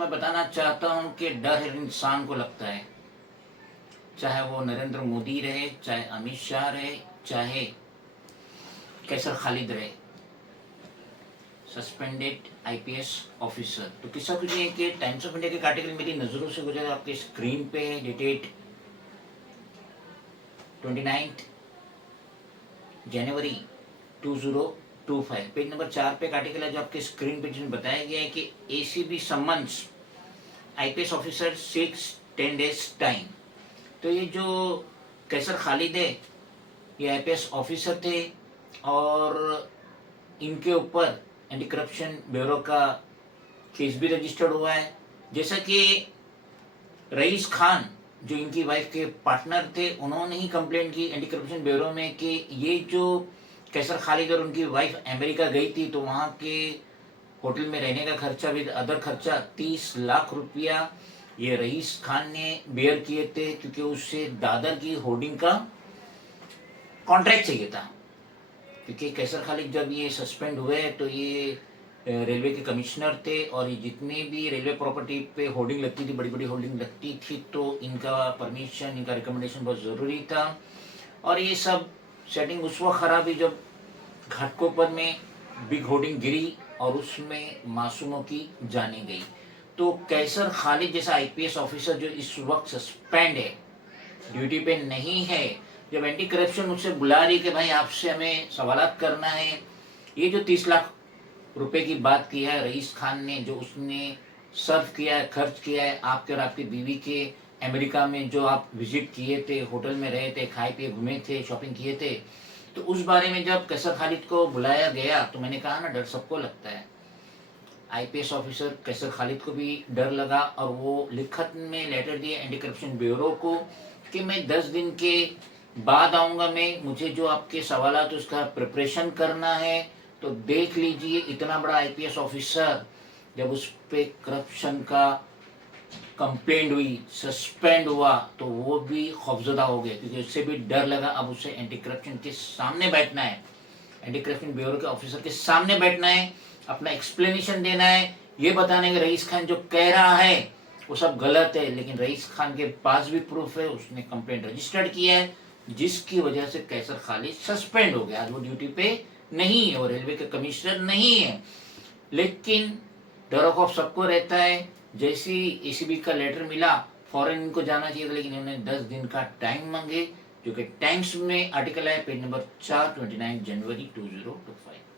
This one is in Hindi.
मैं बताना चाहता हूँ कि डर हर इंसान को लगता है, चाहे वो नरेंद्र मोदी रहे, चाहे अमित शाह रहे, चाहे कैसर खालिद रहे, सस्पेंडेड आईपीएस ऑफिसर। तो किस्सा कुछ ये कि टाइम्स ऑफ इंडिया के आर्टिकल मेरी नज़रों से गुजरा, आपके स्क्रीन पे है, डेटेड 29 जनवरी 2025, पेज नंबर 4 पे एक आर्टिकल है जो आपके स्क्रीन पे, जिसमें बताया गया है कि ACB summons IPS officer 6-10 days time. तो ये जो कैसर खालिद है, ये आईपीएस ऑफिसर थे और इनके ऊपर एंटी करप्शन ब्यूरो का केस भी रजिस्टर्ड हुआ है। जैसा कि रईस खान जो इनकी वाइफ के पार्टनर थे, उन्होंने ही कंप्लेंट की एंटी करप्शन ब्यूरो में कि ये जो कैसर खालिद और उनकी वाइफ अमेरिका गई थी तो वहाँ के होटल में रहने का खर्चा विद अदर खर्चा 30 लाख रुपया ये रईस खान ने बेयर किए थे, क्योंकि उससे दादर की होर्डिंग का कॉन्ट्रैक्ट चाहिए था। क्योंकि कैसर खालिद जब ये सस्पेंड हुए तो ये रेलवे के कमिश्नर थे और ये जितने भी रेलवे प्रॉपर्टी पे होर्डिंग लगती थी, बड़ी बड़ी होर्डिंग लगती थी, तो इनका परमिशन, इनका रिकमेंडेशन बहुत ज़रूरी था। और ये सब सेटिंग उस वक्त ख़राब हुई जब घाटकोपर में बिग होर्डिंग गिरी और उसमें मासूमों की जानें गई। तो कैसर खालिद जैसा आईपीएस ऑफिसर जो इस वक्त सस्पेंड है, ड्यूटी पे नहीं है, जब एंटी करप्शन उससे बुला रही कि भाई आपसे हमें सवालात करना है, ये जो 30 लाख रुपए की बात की है रईस खान ने, जो उसने सर्व किया है, खर्च किया है आपके और आपकी बीवी के अमेरिका में, जो आप विजिट किए थे, होटल में रहे थे, खाए पिए घूमे थे, शॉपिंग किए थे, तो उस बारे में जब कैसर खालिद को बुलाया गया तो मैंने कहा ना, डर सबको लगता है। आईपीएस ऑफिसर कैसर खालिद को भी डर लगा और वो लिखत में लेटर दिए एंटी करप्शन ब्यूरो को कि मैं 10 दिन के बाद आऊँगा, मैं मुझे जो आपके सवालात उसका प्रिपरेशन करना है। तो देख लीजिए, इतना बड़ा आईपीएस ऑफिसर जब उस पर करप्शन का कंप्लेंट हुई, सस्पेंड हुआ, तो वो भी खौफजदा हो गए, क्योंकि उससे भी डर लगा। अब उसे एंटी करप्शन के सामने बैठना है, एंटी करप्शन ब्यूरो के ऑफिसर के सामने बैठना है, अपना एक्सप्लेनेशन देना है, ये बताना है कि रईस खान जो कह रहा है वो सब गलत है, लेकिन रईस खान के पास भी प्रूफ है, उसने कंप्लेंट रजिस्टर्ड किया है, जिसकी वजह से कैसर खालिद सस्पेंड हो गया। आज वो ड्यूटी पे नहीं है, वो रेलवे के कमिश्नर नहीं है। लेकिन डर खौफ सबको रहता है। जैसे ही एसीबी का लेटर मिला, फॉरेन इनको जाना चाहिए था, लेकिन इन्होंने 10 दिन का टाइम मांगे, जो कि टाइम्स में आर्टिकल है, पेज नंबर 4, 29 जनवरी 2025।